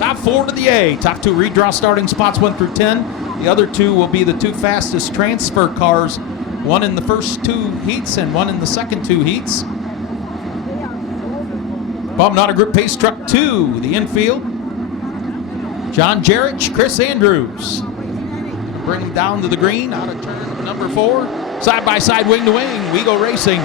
Top 4 to the A. Top 2 redraw starting spots 1 through 10. The other 2 will be the 2 fastest transfer cars. 1 in the first 2 heats and 1 in the second 2 heats. Bum Auto Group Pace Truck 2, the infield. John Jarrett, Chris Andrews. Bring him down to the green, out of turn number 4. Side by side, wing to wing, we go racing.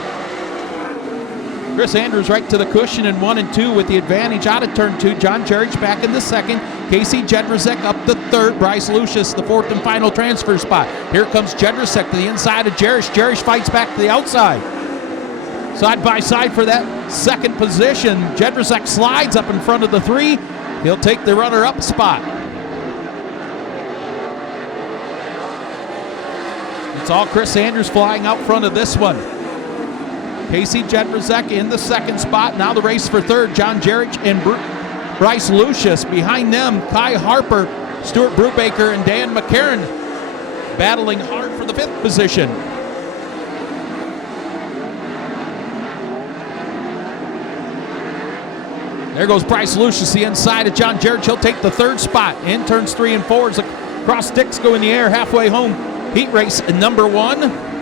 Chris Andrews right to the cushion in 1 and 2 with the advantage out of turn 2. John Jarrett back in the second. Casey Jedrzejek up the third. Bryce Lucius, the 4th and final transfer spot. Here comes Jedrzejek to the inside of Jerish. Jerish fights back to the outside. Side by side for that second position. Jedrzejek slides up in front of the 3. He'll take the runner-up spot. It's all Chris Andrews flying out front of this one. Casey Jedrzejek in the second spot. Now the race for third. John Jarrett and Bryce Lucius. Behind them, Kai Harper, Stuart Brubaker, and Dan McCarron battling hard for the 5th position. There goes Bryce Lucius, the inside of John Jarrett. He'll take the 3rd spot. In turns 3 and 4 as the cross sticks go in the air halfway home. Heat race number 1.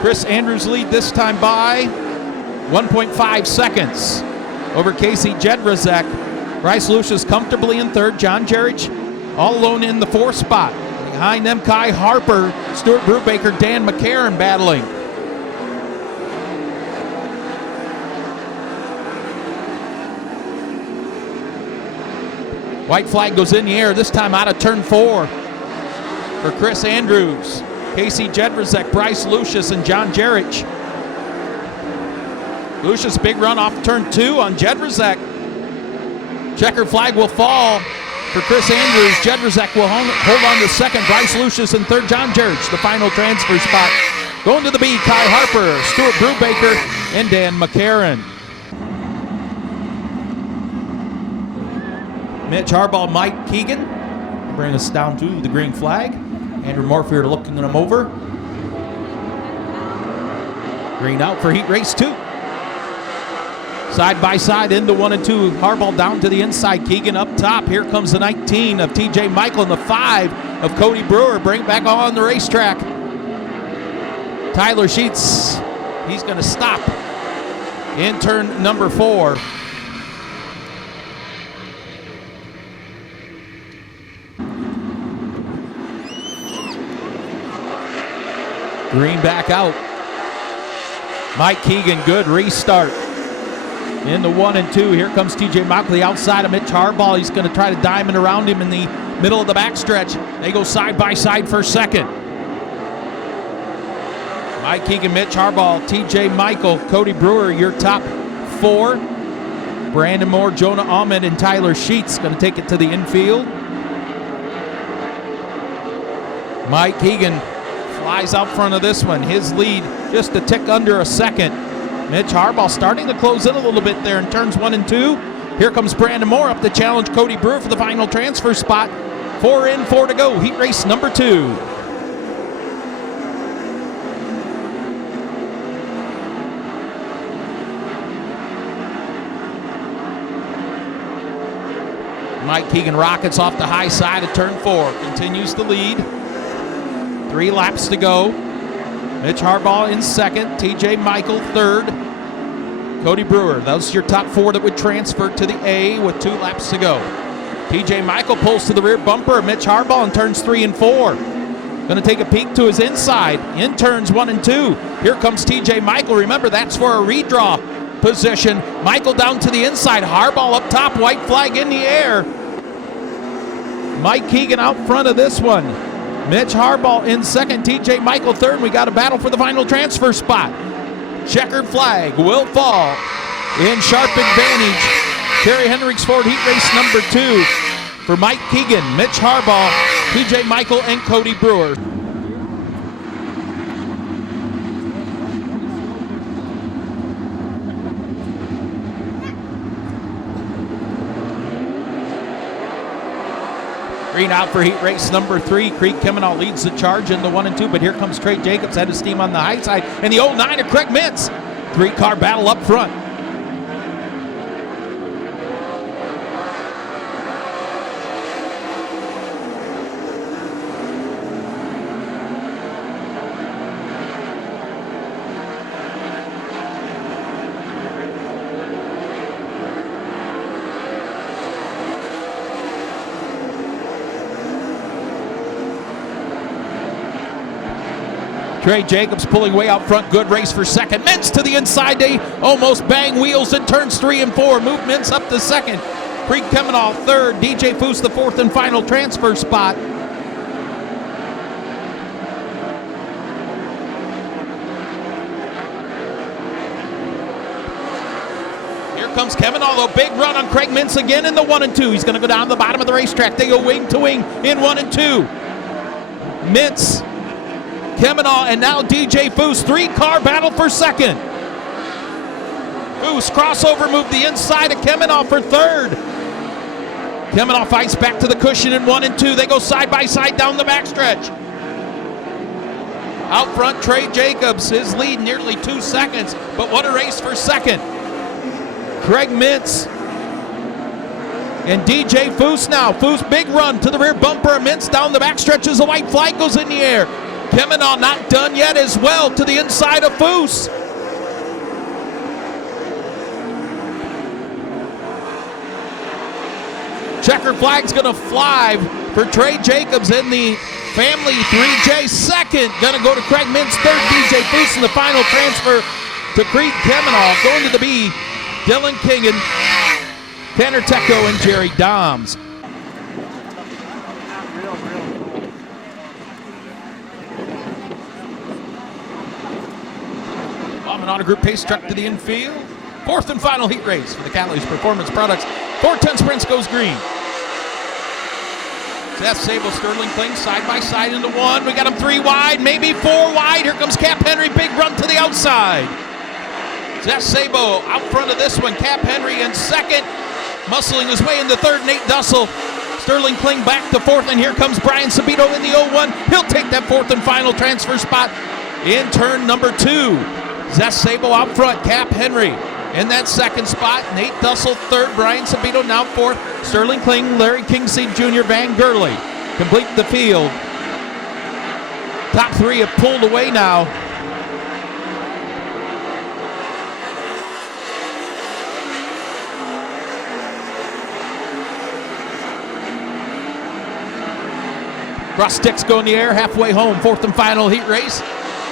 Chris Andrews lead this time by 1.5 seconds over Casey Jedrzejek. Bryce Lucius comfortably in 3rd. John Jarrett all alone in the 4th spot. Behind them, Kai Harper, Stuart Brubaker, Dan McCarron battling. White flag goes in the air, this time out of turn 4 for Chris Andrews. Casey Jedrzejek, Bryce Lucius, and John Jarrett. Lucius, big run off turn 2 on Jedrzejek. Checkered flag will fall for Chris Andrews. Jedrzejek will hold on to second. Bryce Lucius in 3rd. John Jarrett, the final transfer spot. Going to the B, Kai Harper, Stuart Brubaker, and Dan McCarron. Mitch Harbaugh, Mike Keegan bring us down to the green flag. Andrew Morfield looking them over. Green out for heat race 2. Side by side into 1 and 2. Harbaugh down to the inside. Keegan up top. Here comes the 19 of TJ Michael and the 5 of Cody Brewer. Bring back on the racetrack. Tyler Sheets, he's going to stop in turn number 4. Green back out. Mike Keegan, good restart. In the 1 and 2, here comes TJ Michael, the outside of Mitch Harbaugh. He's going to try to diamond around him in the middle of the backstretch. They go side by side for second. Mike Keegan, Mitch Harbaugh, TJ Michael, Cody Brewer, your top 4. Brandon Moore, Jonah Ahmed, and Tyler Sheets going to take it to the infield. Mike Keegan flies out front of this one. His lead just a tick under a second. Mitch Harbaugh starting to close in a little bit there in turns 1 and 2. Here comes Brandon Moore up to challenge Cody Brewer for the final transfer spot. 4 in, 4 to go. Heat race number 2. Mike Keegan rockets off the high side of turn 4. Continues to lead. 3 laps to go. Mitch Harbaugh in second. TJ Michael third. Cody Brewer. Those are your top 4 that would transfer to the A with 2 laps to go. TJ Michael pulls to the rear bumper of Mitch Harbaugh in turns 3 and 4. Going to take a peek to his inside in turns 1 and 2. Here comes TJ Michael. Remember, that's for a redraw position. Michael down to the inside. Harbaugh up top. White flag in the air. Mike Keegan out front of this one. Mitch Harbaugh in second. TJ Michael third. We got a battle for the final transfer spot. Checkered flag will fall in sharp advantage. Terry Henricks Ford heat race number 2 for Mike Keegan, Mitch Harbaugh, TJ Michael, and Cody Brewer. Green out for heat race number 3. Creed Kemenall leads the charge in the 1 and 2, but here comes Trey Jacobs, head of steam on the high side, and the 09 of Craig Mintz. 3-car battle up front. Trey Jacobs pulling way out front. Good race for second. Mintz to the inside. They almost bang wheels in turns 3 and 4. Move Mintz up to second. Creed Kemenall third. DJ Foose the 4th and final transfer spot. Here comes Kemenall. A big run on Craig Mintz again in the 1 and 2. He's going to go down the bottom of the racetrack. They go wing to wing in 1 and 2. Mintz, Kemenall, and now DJ Foose. 3-car battle for second. Foose crossover move the inside of Kemenall for third. Kemenall fights back to the cushion in 1 and 2. They go side by side down the backstretch. Out front, Trey Jacobs, his lead nearly 2 seconds, but what a race for second. Craig Mintz and DJ Foose now. Foose, big run to the rear bumper of Mintz down the backstretch as the white flag goes in the air. Kemenall not done yet as well to the inside of Foose. Checker flag's going to fly for Trey Jacobs in the family 3J second. Going to go to Craig Mintz third. DJ Foose in the final transfer to Creed Kemenall. Going to the B, Dylan Kingan, Tanner Tecco, and Jerry Doms. On a group pace truck to the infield. 4th and final heat race for the Callie's Performance Products. 410 Sprints goes green. Seth Sable, Sterling Kling side by side into 1. We got him 3 wide, maybe 4 wide. Here comes Cap Henry, big run to the outside. Seth Sable out front of this one. Cap Henry in second, muscling his way into third. Nate Dussel, Sterling Kling back to 4th, and here comes Brian Sabito in the 01. He'll take that 4th and final transfer spot in turn number 2. Zest Sable out front, Cap Henry in that second spot. Nate Dussel third, Brian Sabito now 4th. Sterling Kling, Larry Kingseed Jr., Van Gurley complete the field. Top 3 have pulled away now. Cross sticks go in the air, halfway home, 4th and final heat race.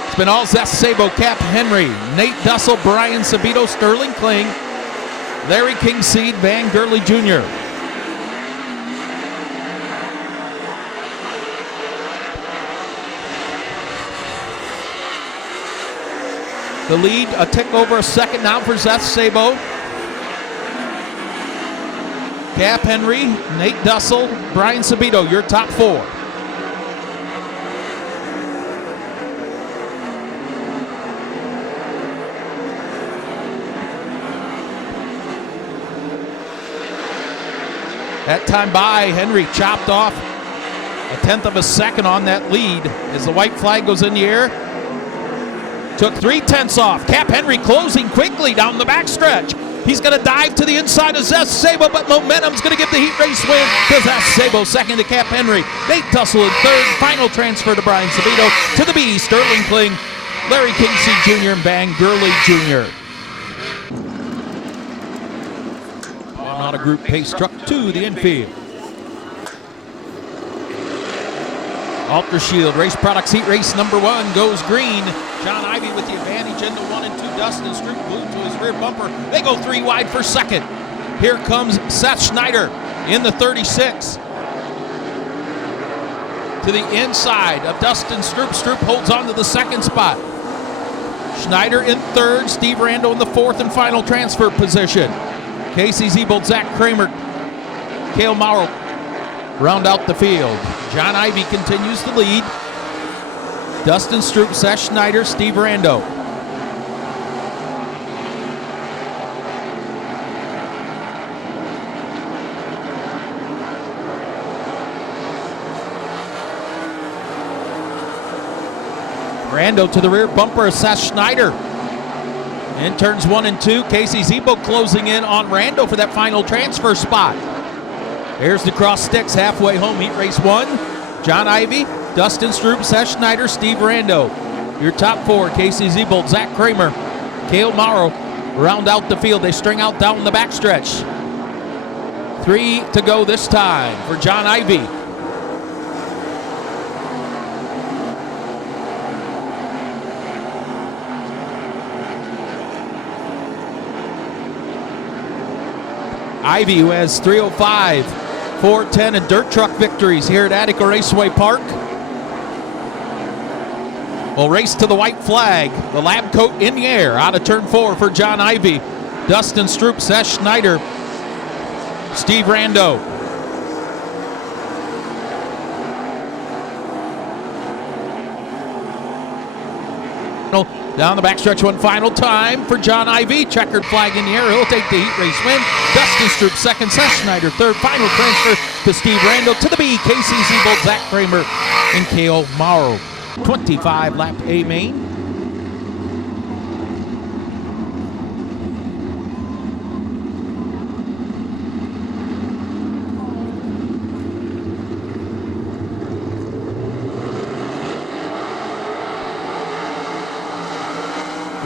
It's been all Zest Sabo, Cap Henry, Nate Dussel, Brian Sabito, Sterling Kling, Larry Kingseed, Van Gurley Jr. The lead a tick over a second now for Zest Sabo. Cap Henry, Nate Dussel, Brian Sabito, your top 4. That time by, Henry chopped off a 1/10 of a second on that lead as the white flag goes in the air. Took 3/10 off. Cap Henry closing quickly down the backstretch. He's going to dive to the inside of Zest Sabo, but momentum's going to give the heat race win to Zest Sabo. Second to Cap Henry. Nate Dussel in third. Final transfer to Brian Sabito. To the B, Sterling Kling, Larry Kingseed Jr., and Van Gurley Jr. On a group pace truck to the infield. Ultra Shield Race Products heat race number 1 goes green. John Ivy with the advantage into 1 and 2. Dustin Stroop glued to his rear bumper. They go 3 wide for second. Here comes Seth Schneider in the 36. To the inside of Dustin Stroop. Stroop holds on to the second spot. Schneider in third. Steve Rando in the 4th and final transfer position. Casey Ziebold, Zach Kramer, Cale Mauro round out the field. John Ivy continues to lead. Dustin Stroop, Seth Schneider, Steve Rando. Rando to the rear bumper of Seth Schneider. In turns 1 and 2, Casey Zebo closing in on Rando for that final transfer spot. Here's the cross sticks halfway home, heat race 1. John Ivy, Dustin Stroop, Seth Schneider, Steve Rando. Your top 4, Casey Zebo, Zach Kramer, Cale Morrow, round out the field. They string out down the backstretch. 3 to go this time for John Ivy. Ivy, who has 3:05, 4:10, and dirt truck victories here at Attica Raceway Park, will race to the white flag. The lab coat in the air out of turn 4 for John Ivy. Dustin Stroop, Seth Schneider, Steve Rando. Down the backstretch one final time for John Ivy. Checkered flag in the air. He'll take the heat race win. Dustin Stroop second. Seth Schneider third. Final transfer to Steve Rando. To the B, Casey Zebo, Zach Kramer, and Cale Morrow. 25 lap A main.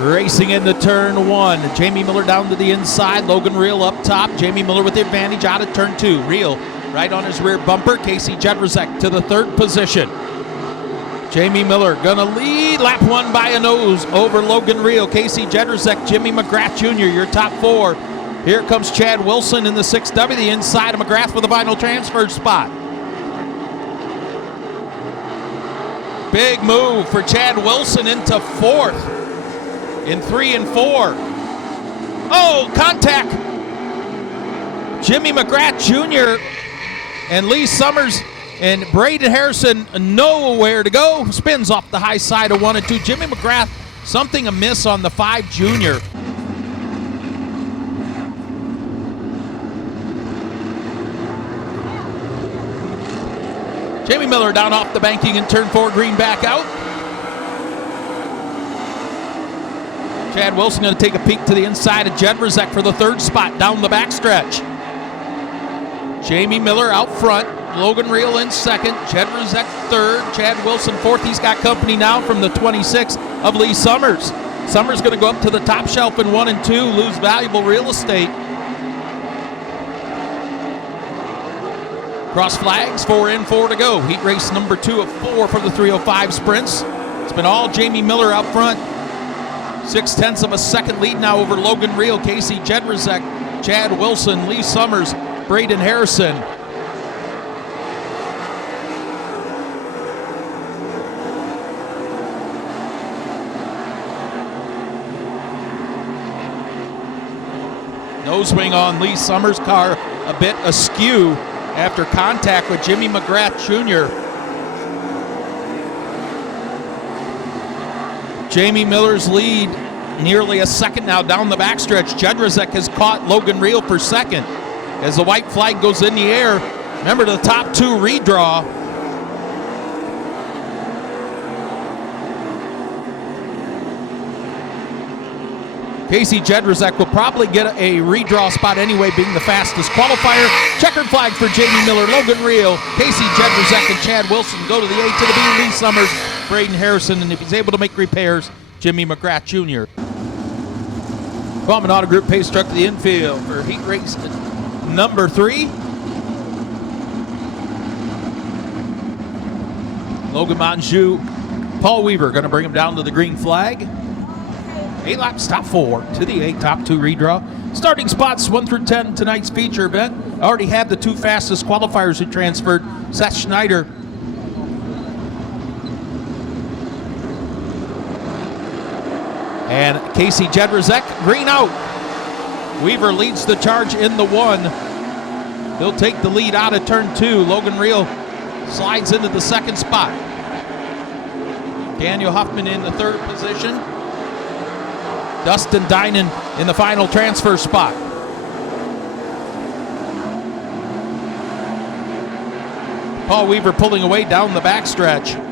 Racing into turn 1. Jamie Miller down to the inside. Logan Reel up top. Jamie Miller with the advantage out of turn 2. Reel right on his rear bumper. Casey Jedrzak to the 3rd position. Jamie Miller gonna lead lap 1 by a nose over Logan Reel. Casey Jedrzak, Jimmy McGrath Jr., your top 4. Here comes Chad Wilson in the 6W, the inside of McGrath for the final transfer spot. Big move for Chad Wilson into 4th. In 3 and 4. Oh, contact. Jimmy McGrath Jr. and Lee Summers and Braden Harrison nowhere to go. Spins off the high side of 1 and 2. Jimmy McGrath, something amiss on the 5 junior. Jamie Miller down off the banking in turn 4, green back out. Chad Wilson going to take a peek to the inside of Jedrzak for the 3rd spot down the backstretch. Jamie Miller out front. Logan Reel in 2nd. Jedrzak 3rd. Chad Wilson 4th. He's got company now from the 26 of Lee Summers. Summers going to go up to the top shelf in 1 and 2. Lose valuable real estate. Cross flags, 4 in, 4 to go. Heat race number 2 of 4 for the 305 sprints. It's been all Jamie Miller out front. 0.6 of a second lead now over Logan Reel, Casey Jedrzak, Chad Wilson, Lee Summers, Braden Harrison. Nose wing on Lee Summers' car, a bit askew after contact with Jimmy McGrath Jr. Jamie Miller's lead nearly a second now down the backstretch. Jedrzak has caught Logan Reel for 2nd as the white flag goes in the air. Remember, the top 2 redraw. Casey Jedrzak will probably get a redraw spot anyway, being the fastest qualifier. Checkered flag for Jamie Miller, Logan Reel, Casey Jedrzak, and Chad Wilson go to the A to the B. Lee Summers, Braden Harrison, and if he's able to make repairs, Jimmy McGrath Jr. Bowman Auto Group pace truck to the infield for heat race number 3. Logan Monjou, Paul Weaver going to bring him down to the green flag. 8 laps, top 4 to the 8, top 2 redraw. Starting spots 1 through 10 tonight's feature event. Already had the 2 fastest qualifiers who transferred. Seth Schneider and Casey Jedrzak, green out. Weaver leads the charge in the 1. He'll take the lead out of turn 2. Logan Reel slides into the 2nd spot. Daniel Huffman in the 3rd position. Dustin Dinan in the final transfer spot. Paul Weaver pulling away down the backstretch.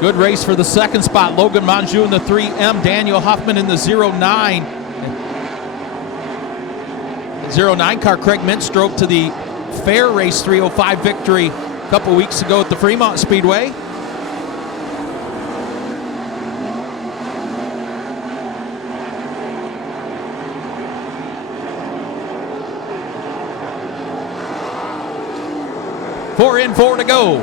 Good race for the second spot. Logan Monjou in the 3M. Daniel Huffman in the 09. 09 car. Craig Mintz drove to the Fair Race 305 victory a couple weeks ago at the Fremont Speedway. Four in, four to go.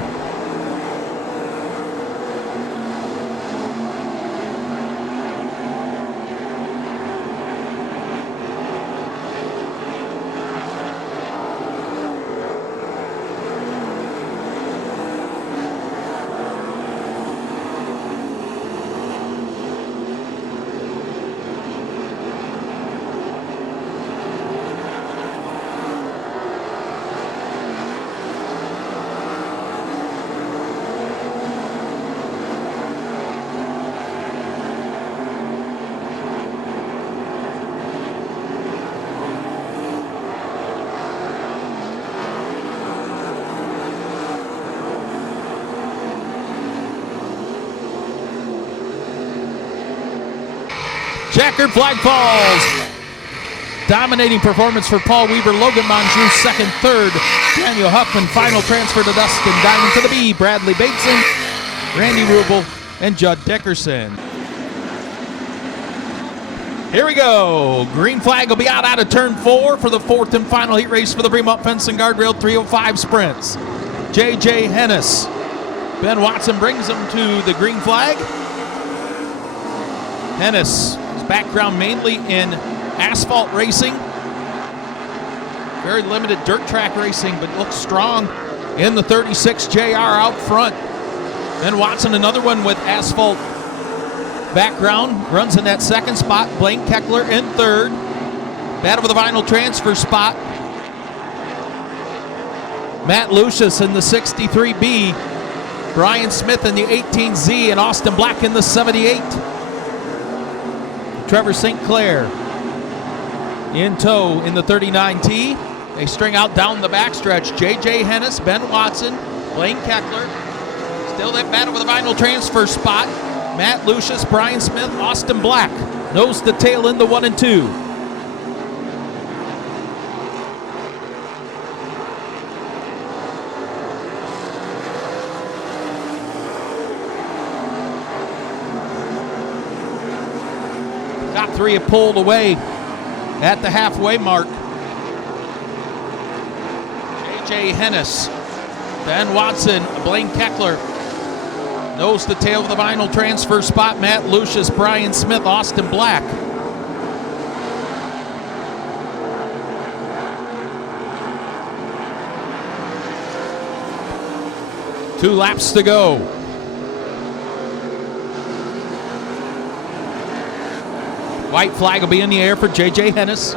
Checkered flag falls. Dominating performance for Paul Weaver. Logan Monjou second, third. Daniel Huffman final transfer to Dustin Diamond to the B. Bradley Bateson, Randy Rubel, and Judd Dickerson. Here we go. Green flag will be out of turn 4 for the fourth and final heat race for the Fremont Fence and Guardrail 305 sprints. J.J. Hennis. Ben Watson brings him to the green flag. Hennis, his background mainly in asphalt racing. Very limited dirt track racing, but looks strong in the 36 JR out front. Ben Watson, another one with asphalt background, runs in that second spot. Blaine Keckler in third. Battle for the final transfer spot. Matt Lucius in the 63B. Brian Smith in the 18Z, and Austin Black in the 78. Trevor St. Clair in tow in the 39T. They string out down the backstretch. J.J. Hennis, Ben Watson, Blaine Keckler. Still that battle for the final transfer spot. Matt Lucius, Brian Smith, Austin Black. Nose to tail in the 1 and 2. Top 3 have pulled away at the halfway mark. J.J. Hennis, Ben Watson, Blaine Keckler. Nose to tail of the final transfer spot. Matt Lucius, Brian Smith, Austin Black. Two laps to go. White flag will be in the air for J.J. Hennis.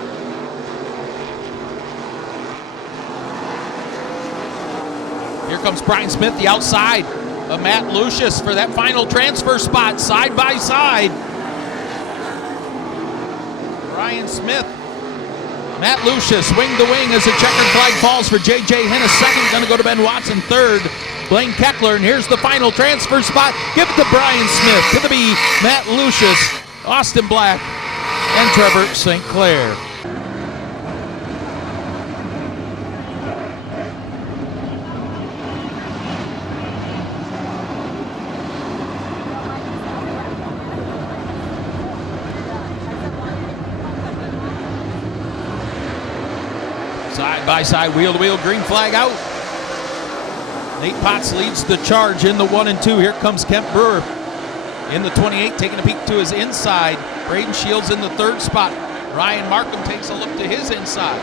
Here comes Brian Smith, the outside of Matt Lucius for that final transfer spot, side by side. Brian Smith, Matt Lucius, wing to wing as the checkered flag falls for J.J. Hennis. Second, going to go to Ben Watson. Third, Blaine Keckler. And here's the final transfer spot. Give it to Brian Smith. To the B, Matt Lucius, Austin Black, and Trevor St. Clair. Side by side, wheel to wheel, green flag out. Nate Potts leads the charge in the 1 and 2. Here comes Kent Brewer in the 28, taking a peek to his inside. Braden Shields in the third spot. Ryan Markham takes a look to his inside.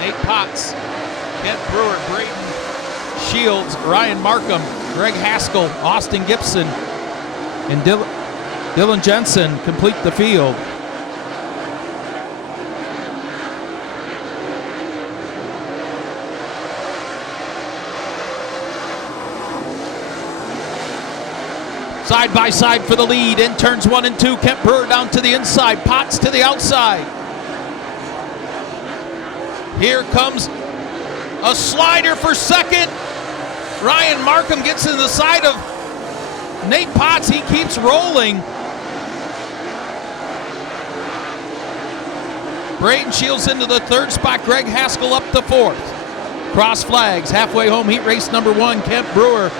Nate Potts, Kent Brewer, Braden Shields, Ryan Markham, Greg Haskell, Austin Gibson, and Dylan Jensen complete the field. Side by side for the lead. In turns 1 and 2. Kent Brewer down to the inside. Potts to the outside. Here comes a slider for second. Ryan Markham gets in the side of Nate Potts, he keeps rolling. Braden Shields into the third spot. Greg Haskell up to fourth. Cross flags, halfway home, heat race number 1. Kent Brewer,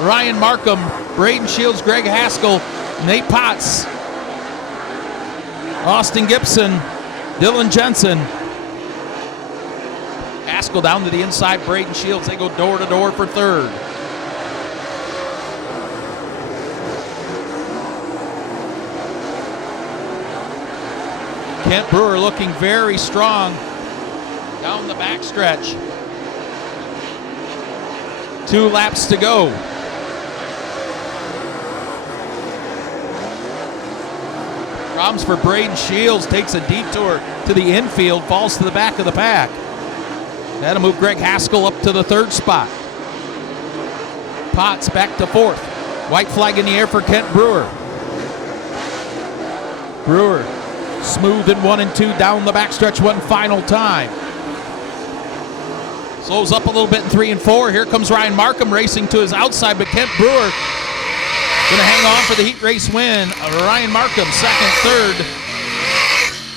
Ryan Markham, Braden Shields, Greg Haskell, Nate Potts, Austin Gibson, Dylan Jensen. Haskell down to the inside, Braden Shields. They go door to door for third. Kent Brewer looking very strong down the backstretch. 2 laps to go. Problems for Braden Shields, takes a detour to the infield, falls to the back of the pack. That'll move Greg Haskell up to the third spot. Potts back to fourth. White flag in the air for Kent Brewer. Brewer smooth in 1 and 2 down the backstretch one final time. Slows up a little bit in 3 and 4. Here comes Ryan Markham racing to his outside, but Kent Brewer going to hang on for the heat race win. Ryan Markham second, third.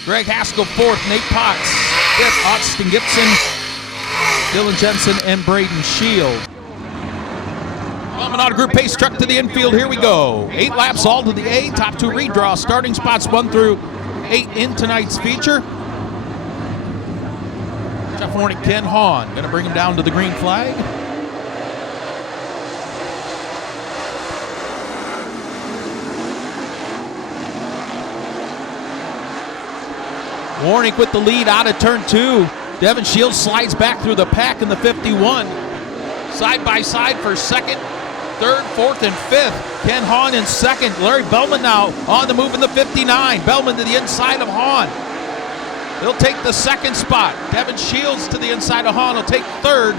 Greg Haskell fourth. Nate Potts fifth. Austin Gibson, Dylan Jensen, and Braden Shield. Coming on a group pace truck to the infield. Here we go. 8 laps all to the A. Top 2 redraw. Starting spots 1 through 8 in tonight's feature. Jeff Warnick, Ken Hahn, going to bring him down to the green flag. Warnick with the lead out of turn 2. Devin Shields slides back through the pack in the 51. Side by side for second, third, fourth, and fifth. Ken Hahn in second. Larry Bellman now on the move in the 59. Bellman to the inside of Hahn. He'll take the second spot. Devin Shields to the inside of Hahn. He'll take third.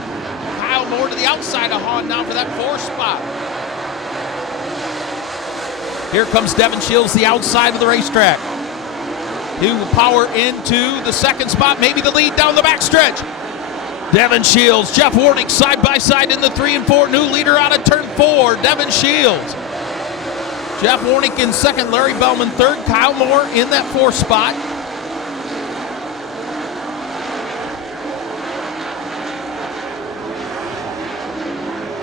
Kyle Moore to the outside of Hahn now for that fourth spot. Here comes Devin Shields, the outside of the racetrack. He will power into the second spot, maybe the lead down the backstretch. Devin Shields, Jeff Warnick side by side in the 3 and 4. New leader out of turn 4, Devin Shields. Jeff Warnick in second, Larry Bellman third, Kyle Moore in that fourth spot.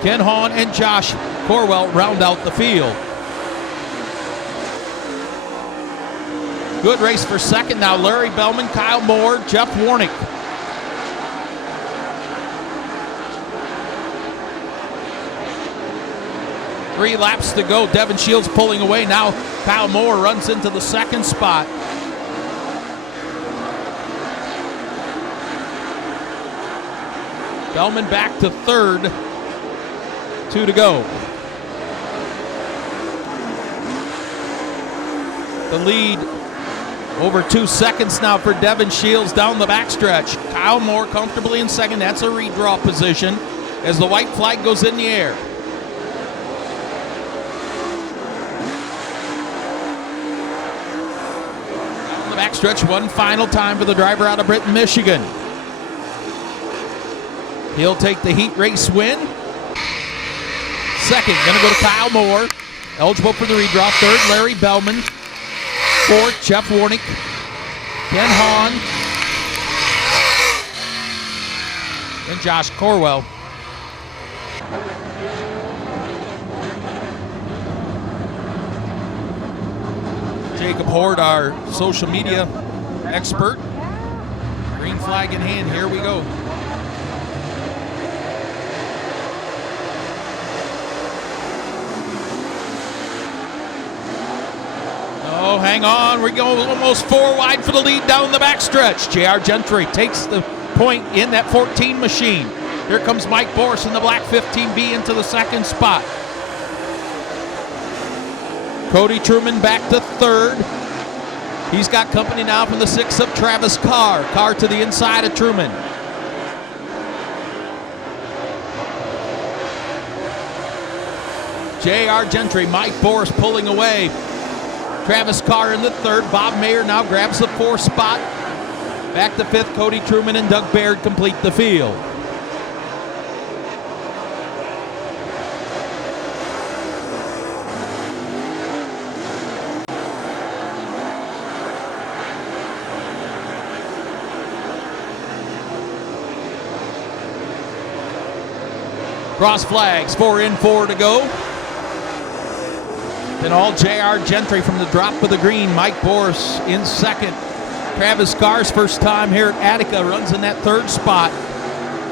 Ken Hahn and Josh Corwell round out the field. Good race for second now. Larry Bellman, Kyle Moore, Jeff Warnick. Three laps to go. Devin Shields pulling away. Now Kyle Moore runs into the second spot. Bellman back to third. 2 to go. The lead over 2 seconds now for Devin Shields down the backstretch. Kyle Moore comfortably in second. That's a redraw position as the white flag goes in the air. Down the backstretch one final time for the driver out of Britain, Michigan. He'll take the heat race win. Second, going to go to Kyle Moore. Eligible for the redraw. Third, Larry Bellman. Fourth, Jeff Warnick. Ken Hahn. And Josh Corwell. Jacob Horde, our social media expert. Green flag in hand. Here we go. Oh, hang on. We're going almost 4 wide for the lead down the backstretch. J.R. Gentry takes the point in that 14 machine. Here comes Mike Boris in the black 15B into the second spot. Cody Truman back to third. He's got company now from the 6 of Travis Carr. Carr to the inside of Truman. J.R. Gentry, Mike Boris pulling away. Travis Carr in the third. Bob Mayer now grabs the 4th spot. Back to 5th, Cody Truman and Doug Baird complete the field. Cross flags, 4 in, 4 to go. Then all J.R. Gentry from the drop of the green. Mike Boris in second. Travis Carr's first time here at Attica, runs in that third spot.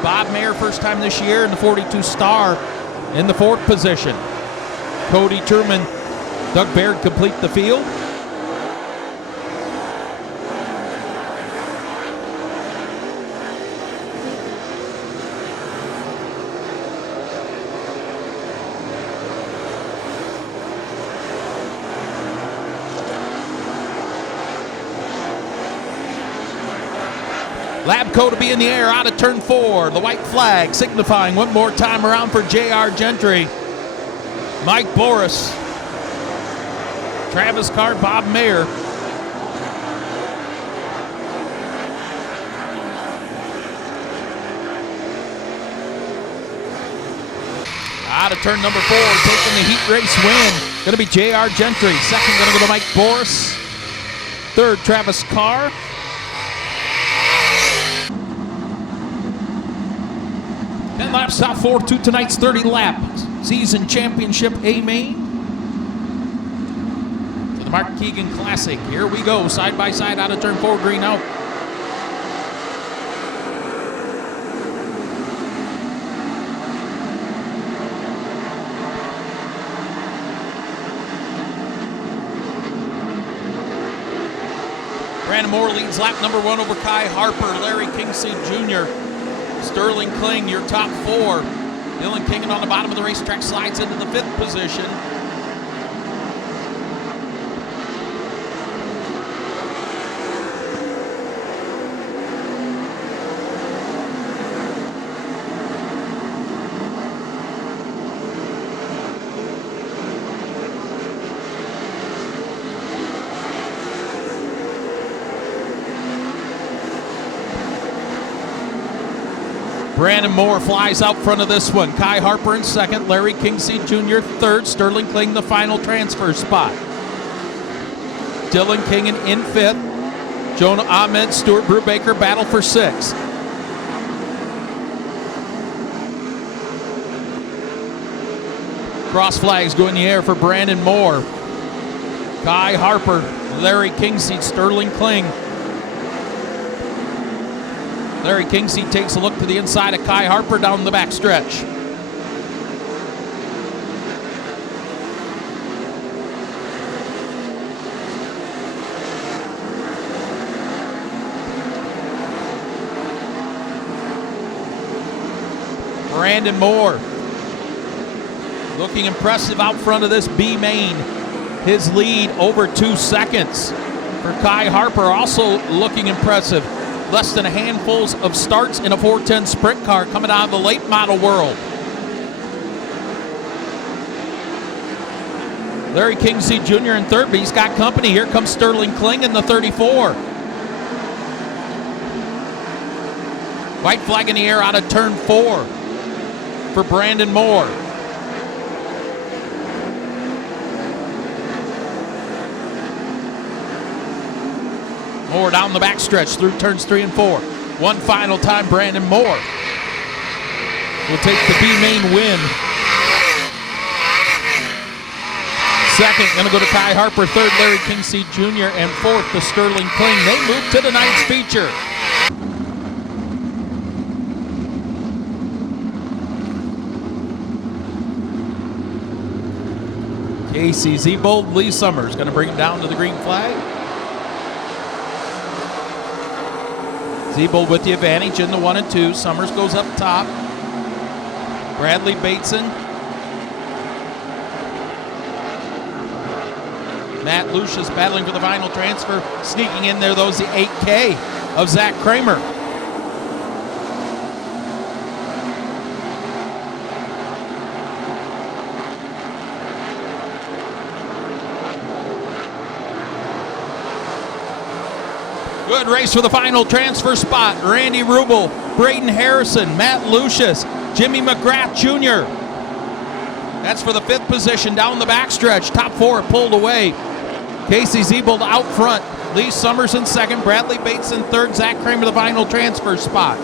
Bob Mayer first time this year in the 42 Star in the fourth position. Cody Truman, Doug Baird complete the field. Labco to be in the air out of turn 4. The white flag signifying one more time around for J.R. Gentry. Mike Boris, Travis Carr, Bob Mayer. Out of turn number 4, taking the heat race win. Going to be J.R. Gentry. Second going to go to Mike Boris. Third, Travis Carr. 10 laps, top 4 to tonight's 30-lap season championship A-Main. To the Mark Keegan Classic. Here we go, side by side out of turn 4, green out. Brandon Moore leads lap number 1 over Kai Harper, Larry Kingseed Jr., Sterling Kling, your top 4. Dylan Kingen on the bottom of the racetrack slides into the 5th position. Brandon Moore flies out front of this one. Kai Harper in second. Larry Kingseed Jr. third. Sterling Kling the final transfer spot. Dylan Kingen in 5th. Jonah Ahmed, Stuart Brubaker battle for 6th. Cross flags go in the air for Brandon Moore. Kai Harper, Larry Kingseed, Sterling Kling. Larry Kingseed takes a look to the inside of Kai Harper down the backstretch. Brandon Moore looking impressive out front of this B main. His lead over 2 seconds. For Kai Harper also looking impressive. Less than a handfuls of starts in a 410 sprint car coming out of the late model world. Larry Kingseed Jr. in 3rd, but he's got company. Here comes Sterling Kling in the 34. White flag in the air out of turn 4 for Brandon Moore. Moore down the backstretch through turns 3 and 4. One final time, Brandon Moore will take the B main win. Second, going to go to Kai Harper. Third, Larry Kingseed Jr. And fourth, the Sterling Kling. They move to tonight's feature. Casey Zebold, Lee Summers going to bring it down to the green flag. Zebold with the advantage in the 1 and 2. Summers goes up top. Bradley Bateson. Matt Lucius battling for the final transfer. Sneaking in there, though, is the 8K of Zach Kramer. Good race for the final transfer spot. Randy Rubel, Braden Harrison, Matt Lucius, Jimmy McGrath Jr. That's for the 5th position down the backstretch. Top 4 pulled away. Casey Zebold out front. Lee Summers in 2nd. Bradley Bates in 3rd. Zach Kramer the final transfer spot.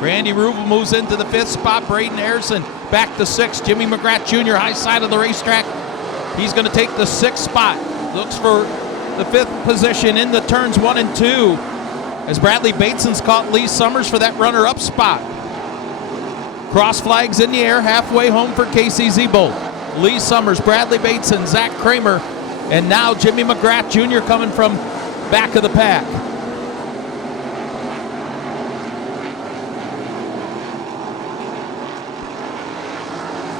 Randy Rubel moves into the 5th spot. Braden Harrison back to 6th. Jimmy McGrath Jr. high side of the racetrack. He's going to take the 6th spot. Looks for the 5th position in the turns 1 and 2 as Bradley Bateson's caught Lee Summers for that runner-up spot. Cross flags in the air, halfway home for Casey Zebold. Lee Summers, Bradley Bateson, Zach Kramer, and now Jimmy McGrath Jr. coming from back of the pack.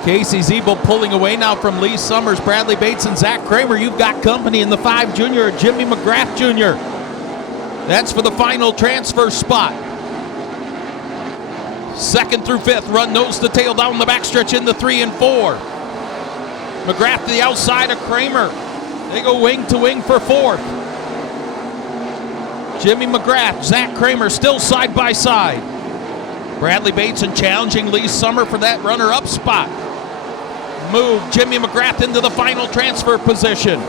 Casey Zebold pulling away now from Lee Summers, Bradley Bateson, Zach Kramer. You've got company in the 5 junior, Jimmy McGrath Jr. That's for the final transfer spot. 2nd through 5th, run nose to tail down the backstretch in the 3 and 4. McGrath to the outside of Kramer. They go wing to wing for 4th. Jimmy McGrath, Zach Kramer still side by side. Bradley Bateson challenging Lee Summer for that runner-up spot. Move Jimmy McGrath into the final transfer position.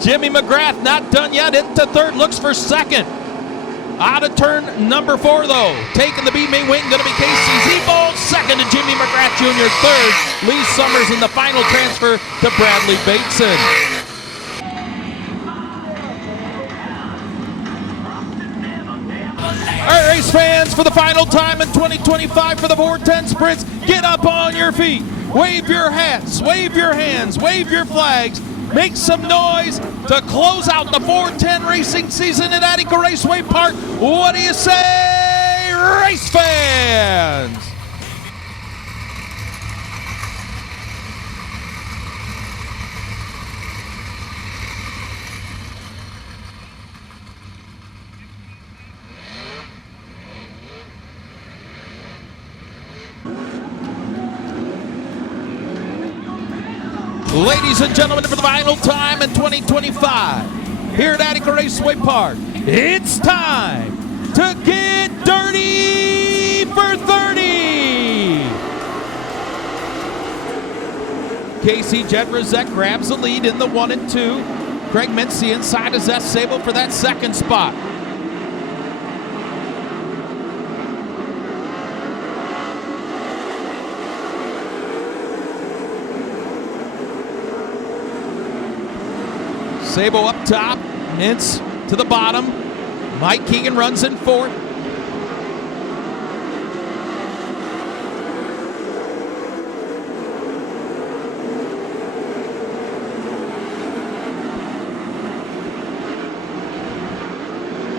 Jimmy McGrath not done yet, into 3rd, looks for 2nd. Out of turn number 4 though. Taking the B main wing, gonna be Casey Zebold. 2nd to Jimmy McGrath Jr. 3rd, Lee Summers in the final transfer to Bradley Bateson. All right, race fans, for the final time in 2025 for the 410 sprints, get up on your feet. Wave your hats, wave your hands, wave your flags. Make some noise to close out the 410 racing season at Attica Raceway Park. What do you say, race fans? Ladies and gentlemen, for the final time in 2025, here at Attica Raceway Park, it's time to get dirty for 30. Casey Jedrzejek grabs the lead in the 1 and 2. Craig Mincy inside of Zeth Sable for that 2nd spot. Sabo up top, Mintz to the bottom. Mike Keegan runs in 4th.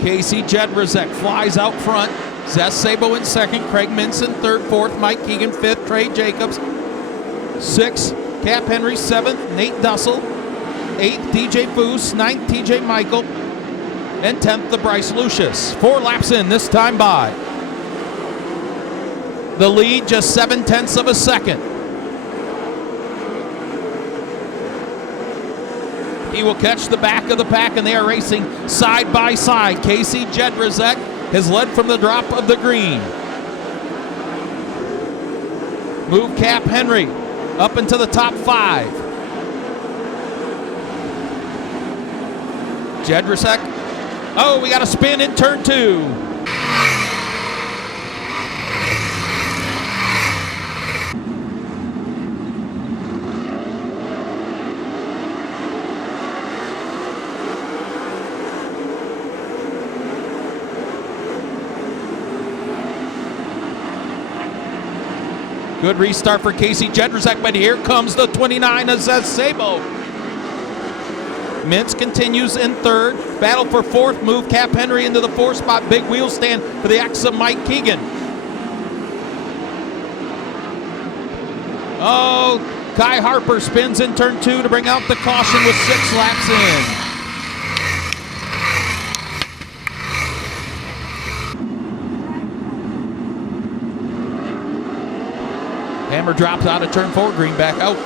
Casey Jedrzejek flies out front. Zeth Sabo in 2nd, Craig Mintz in 3rd, 4th, Mike Keegan 5th, Trey Jacobs 6th, Cap Henry 7th, Nate Dussel 8th, DJ Foose, 9th, TJ Michael, and 10th, the Bryce Lucius. 4 laps in, this time by. The lead just 7/10 of a second. He will catch the back of the pack, and they are racing side by side. Casey Jedrzejek has led from the drop of the green. Move Cap Henry up into the top 5. Jedrzejek. Oh, we got a spin in turn 2. Good restart for Casey Jedrzejek, but here comes the 29 of Zeth Sabo. Mintz continues in 3rd. Battle for 4th. Move Cap Henry into the 4th spot. Big wheel stand for the X of Mike Keegan. Oh, Kai Harper spins in turn 2 to bring out the caution with 6 laps in. Hammer drops out of turn 4. Green back out.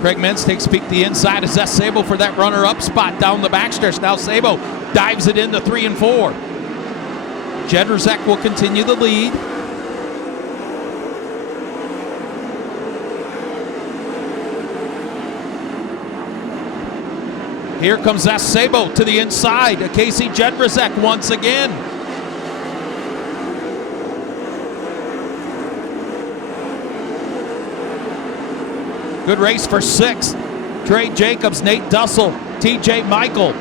Craig Mintz takes a peek to the inside of Zess Sabo for that runner-up spot down the backstretch. Now Sabo dives it into 3 and 4. Jedrzejek will continue the lead. Here comes Zess Sabo to the inside of Casey Jedrzejek once again. Good race for 6. Trey Jacobs, Nate Dussel, TJ Michael.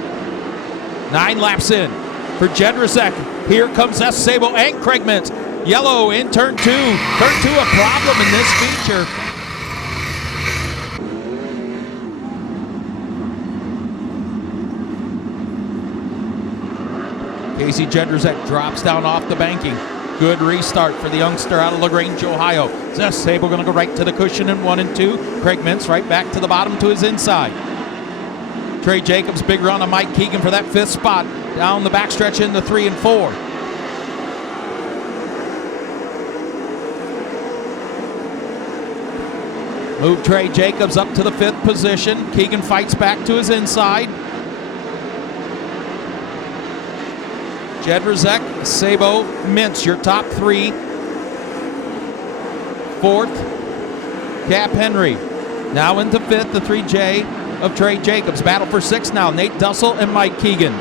9 laps in for Jedrzejek. Here comes Zess Sabo and Craig Mintz. Yellow in turn 2. Turn 2 a problem in this feature. Casey Jedrzejek drops down off the banking. Good restart for the youngster out of LaGrange, Ohio. Zess Sabo going to go right to the cushion in 1 and 2. Craig Mintz right back to the bottom to his inside. Trey Jacobs, big run on Mike Keegan for that 5th spot. Down the backstretch into 3 and 4. Move Trey Jacobs up to the 5th position. Keegan fights back to his inside. Jedrzejek, Sabo, Mintz, your top 3. 4th, Cap Henry. Now into 5th, the 3J of Trey Jacobs. Battle for 6 now, Nate Dussel and Mike Keegan.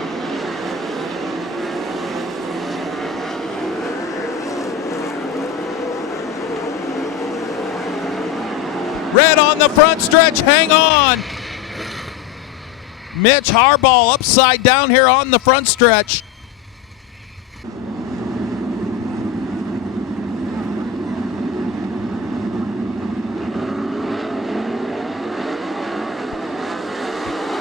Red on the front stretch, hang on. Mitch Harbaugh upside down here on the front stretch.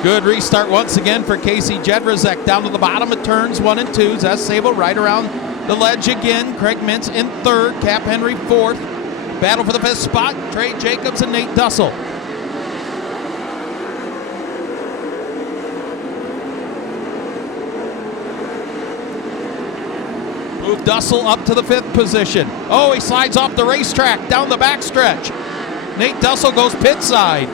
Good restart once again for Casey Jedrzejek down to the bottom of turns 1 and 2. Zess Sabo right around the ledge again. Craig Mintz in 3rd. Cap Henry 4th. Battle for the 5th spot. Trey Jacobs and Nate Dussel. Move Dussel up to the 5th position. Oh, he slides off the racetrack down the backstretch. Nate Dussel goes pit side.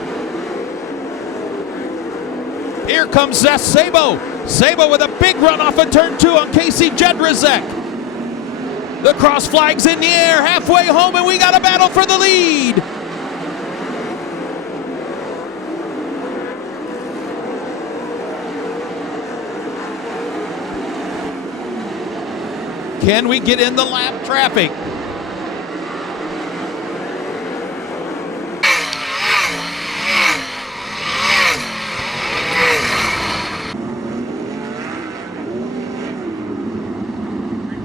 Here comes Zess Sabo. Sabo with a big run off of turn 2 on Casey Jedrzejek. The cross flag's in the air, halfway home, and we got a battle for the lead. Can we get in the lap traffic?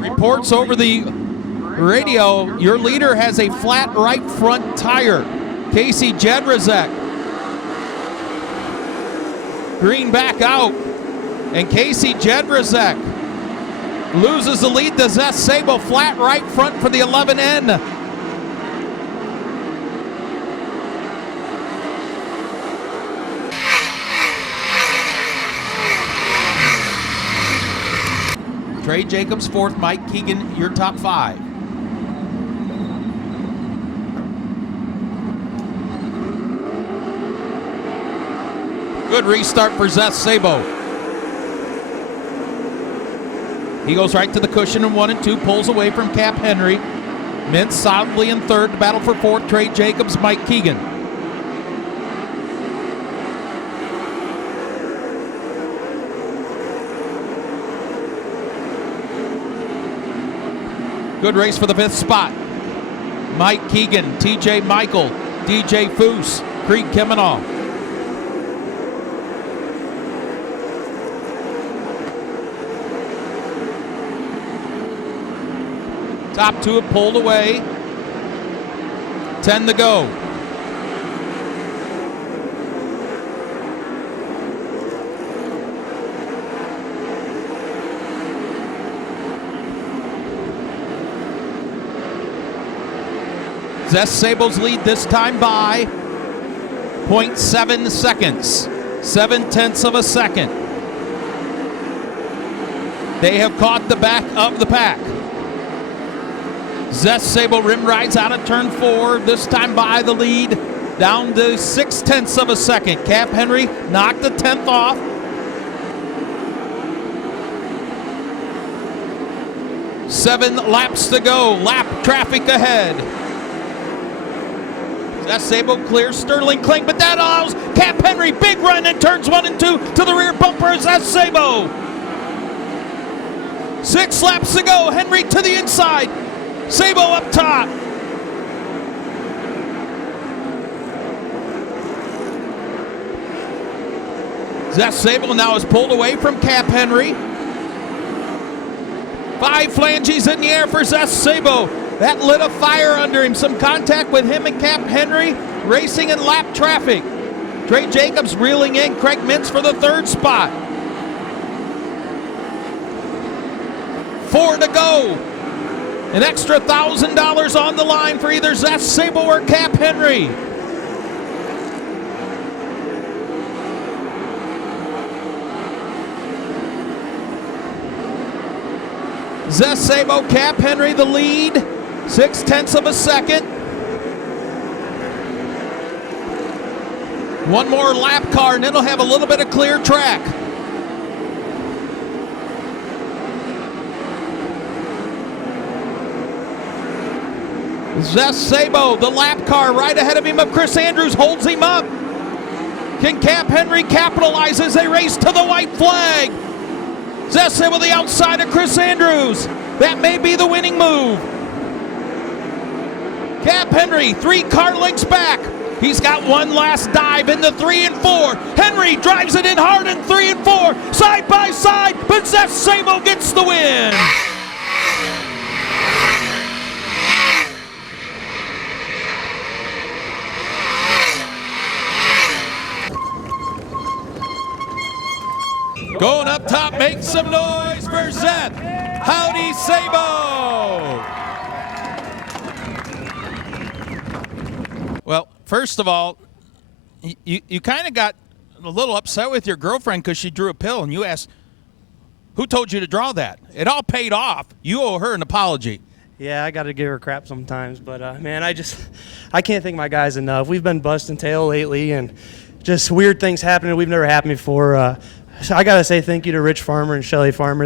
Reports over the radio, your leader has a flat right front tire. Casey Jedrzejek. Green back out. And Casey Jedrzejek loses the lead to Zess Sabo. Flat right front for the 11N. Trey Jacobs 4th, Mike Keegan, your top 5. Good restart for Zess Sabo. He goes right to the cushion in 1 and 2, pulls away from Cap Henry. Mintz solidly in 3rd, battle for 4th, Trey Jacobs, Mike Keegan. Good race for the 5th spot. Mike Keegan, TJ Michael, DJ Foose, Creed Kemenoff. Top 2 have pulled away. 10 to go. Zess Sabo's lead this time by 0.7 seconds, 7/10 of a second. They have caught the back of the pack. Zess Sabo rim rides out of turn 4, this time by the lead down to 0.6 of a second. Cap Henry knocked the 10th off. Seven laps to go. Lap traffic ahead. That's Sabo clears Sterling Kling, but that allows Cap Henry big run in turns 1 and 2 to the rear bumper. That's Sabo. 6 laps to go. Henry to the inside. Sabo up top. Zeth Sabo now is pulled away from Cap Henry. 5 flanges in the air for Zeth Sabo. That lit a fire under him. Some contact with him and Cap Henry racing in lap traffic. Trey Jacobs reeling in Craig Mintz for the 3rd spot. 4 to go. An extra $1,000 on the line for either Zeth Sabo or Cap Henry. Zeth Sabo, Cap Henry the lead, 0.6 of a second. One more lap car and it'll have a little bit of clear track. Zeth Sabo, the lap car right ahead of him, but Chris Andrews holds him up. Can Cap Henry capitalize as they race to the white flag? Zeth Sabo the outside of Chris Andrews. That may be the winning move. Cap Henry, 3 car lengths back. He's got one last dive into 3 and 4. Henry drives it in hard in 3 and 4. Side by side, but Zeth Sabo gets the win. Going up top, make some noise for Zeth. Howdy, Sabo. Well, first of all, you kind of got a little upset with your girlfriend because she drew a pill, and you asked, who told you to draw that? It all paid off. You owe her an apology. Yeah, I got to give her crap sometimes, but man, I can't thank my guys enough. We've been busting tail lately, and just weird things happening we've never happened before. So I got to say thank you to Rich Farmer and Shelly Farmer.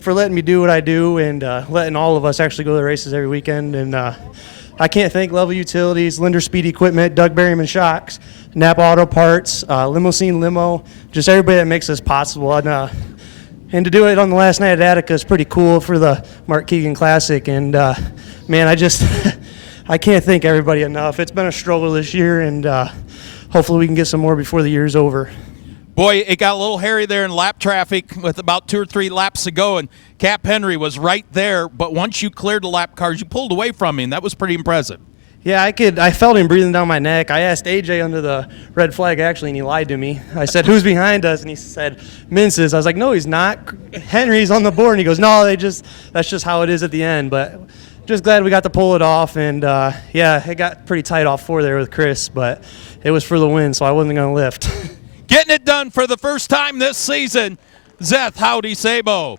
For letting me do what I do and letting all of us actually go to the races every weekend. And I can't thank Level Utilities, Linder Speed Equipment, Doug Berryman Shocks, Napa Auto Parts, Limousine Limo, just everybody that makes this possible. And to do it on the last night at Attica is pretty cool for the Mark Keegan Classic. And, man, I can't thank everybody enough. It's been a struggle this year, and hopefully we can get some more before the year's over. Boy, it got a little hairy there in lap traffic with about 2 or 3 laps to go, and Cap Henry was right there. But once you cleared the lap cars, you pulled away from him. That was pretty impressive. Yeah, I felt him breathing down my neck. I asked AJ under the red flag, actually, and he lied to me. I said, who's behind us? And he said, Mintz is. I was like, no, he's not. Henry's on the board. And he goes, no, that's just how it is at the end. But just glad we got to pull it off. And, yeah, it got pretty tight off 4 there with Chris, but it was for the win, so I wasn't going to lift. Getting it done for the first time this season, Zeth Howdy Sabo.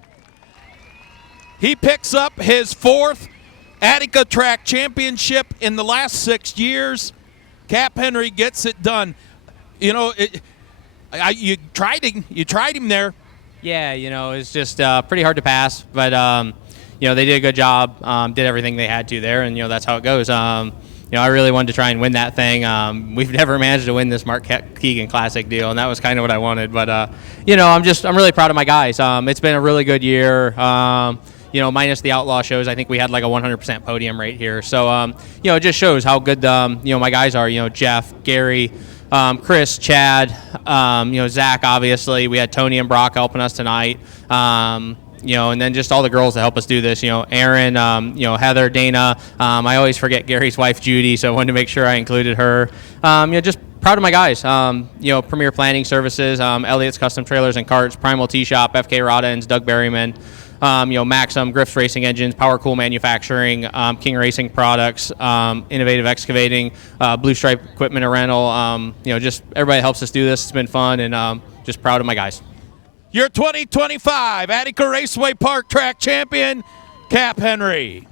He picks up his 4th Attica Track Championship in the last 6 years. Cap Henry gets it done. You know, you tried him there. Yeah, you know, it's just pretty hard to pass, but you know, they did a good job, did everything they had to there, and you know, that's how it goes. You know, I really wanted to try and win that thing. We've never managed to win this Mark Keegan Classic deal, and that was kind of what I wanted. But you know, I'm really proud of my guys. It's been a really good year. You know, minus the outlaw shows, I think we had like a 100% podium rate here. So you know, it just shows how good you know, my guys are. You know, Jeff, Gary, Chris, Chad, you know, Zach. Obviously, we had Tony and Brock helping us tonight. You know, and then just all the girls that help us do this, you know, Aaron, you know, Heather, Dana. I always forget Gary's wife, Judy, so I wanted to make sure I included her. You know, just proud of my guys. You know, Premier Planning Services, Elliott's Custom Trailers and Carts, Primal Tea Shop, FK Rod Ends, Doug Berryman, you know, Maxim, Griff's Racing Engines, Power Cool Manufacturing, King Racing Products, Innovative Excavating, Blue Stripe Equipment and Rental. You know, just everybody helps us do this. It's been fun, and just proud of my guys. Your 2025 Attica Raceway Park Track champion, Cap Henry.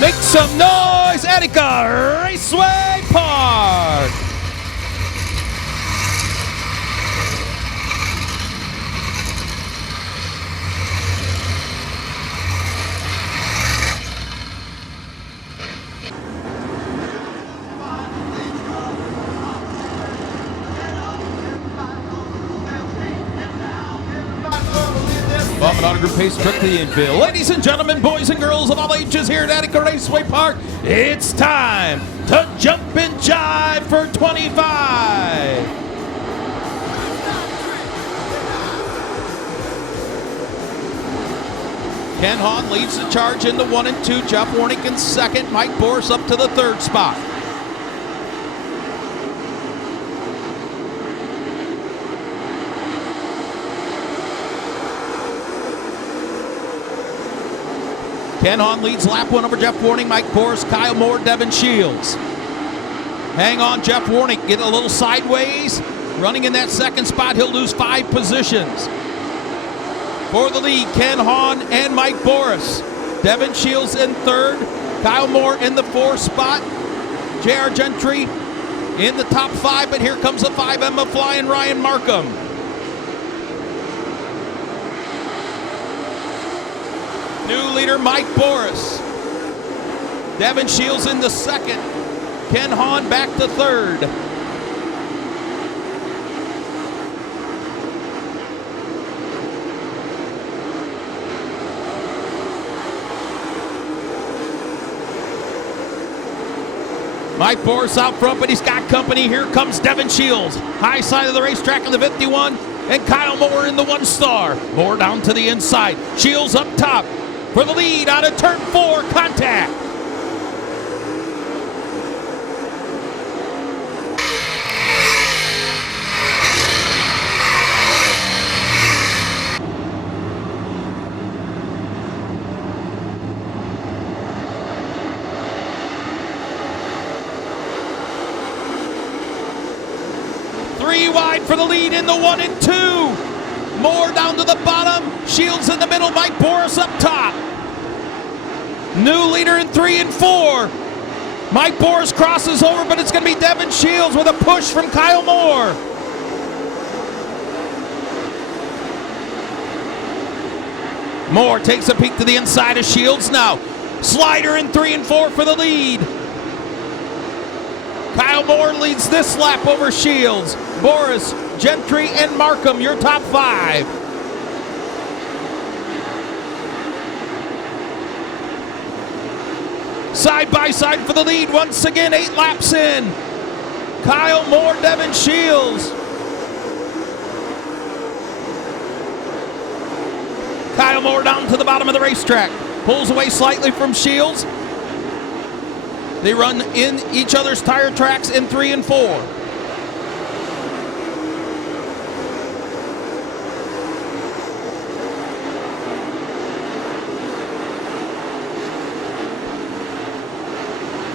Make some noise, Attica Raceway Park. Bob and Group pace truck to the infield. Ladies and gentlemen, boys and girls of all ages here at Attica Raceway Park, it's time to jump and jive for 25. Ken Hahn leads the charge into 1 and 2. Jeff Warnick in second. Mike Boris up to the third spot. Ken Hahn leads lap 1 over Jeff Warnick, Mike Boris, Kyle Moore, Devin Shields. Hang on, Jeff Warnick, get a little sideways. Running in that second spot, he'll lose 5 positions. For the lead, Ken Hahn and Mike Boris. Devin Shields in third, Kyle Moore in the 4th spot. J.R. Gentry in the top 5, but here comes the 5M of flying Ryan Markham. New leader, Mike Boris. Devin Shields in the second. Ken Hahn back to third. Mike Boris out front, but he's got company. Here comes Devin Shields. High side of the racetrack in the 51. And Kyle Moore in the 1-star. Moore down to the inside. Shields up top. For the lead out of turn 4, contact. Three wide for the lead in the 1 and 2. Moore down to the bottom. Shields in the middle. Mike Boris up top. New leader in 3 and 4. Mike Boris crosses over, but it's going to be Devin Shields with a push from Kyle Moore. Moore takes a peek to the inside of Shields now. Slider in 3 and 4 for the lead. Kyle Moore leads this lap over Shields. Boris, Gentry, and Markham, your top 5. Side by side for the lead once again, 8 laps in. Kyle Moore, Devin Shields. Kyle Moore down to the bottom of the racetrack. Pulls away slightly from Shields. They run in each other's tire tracks in 3 and 4.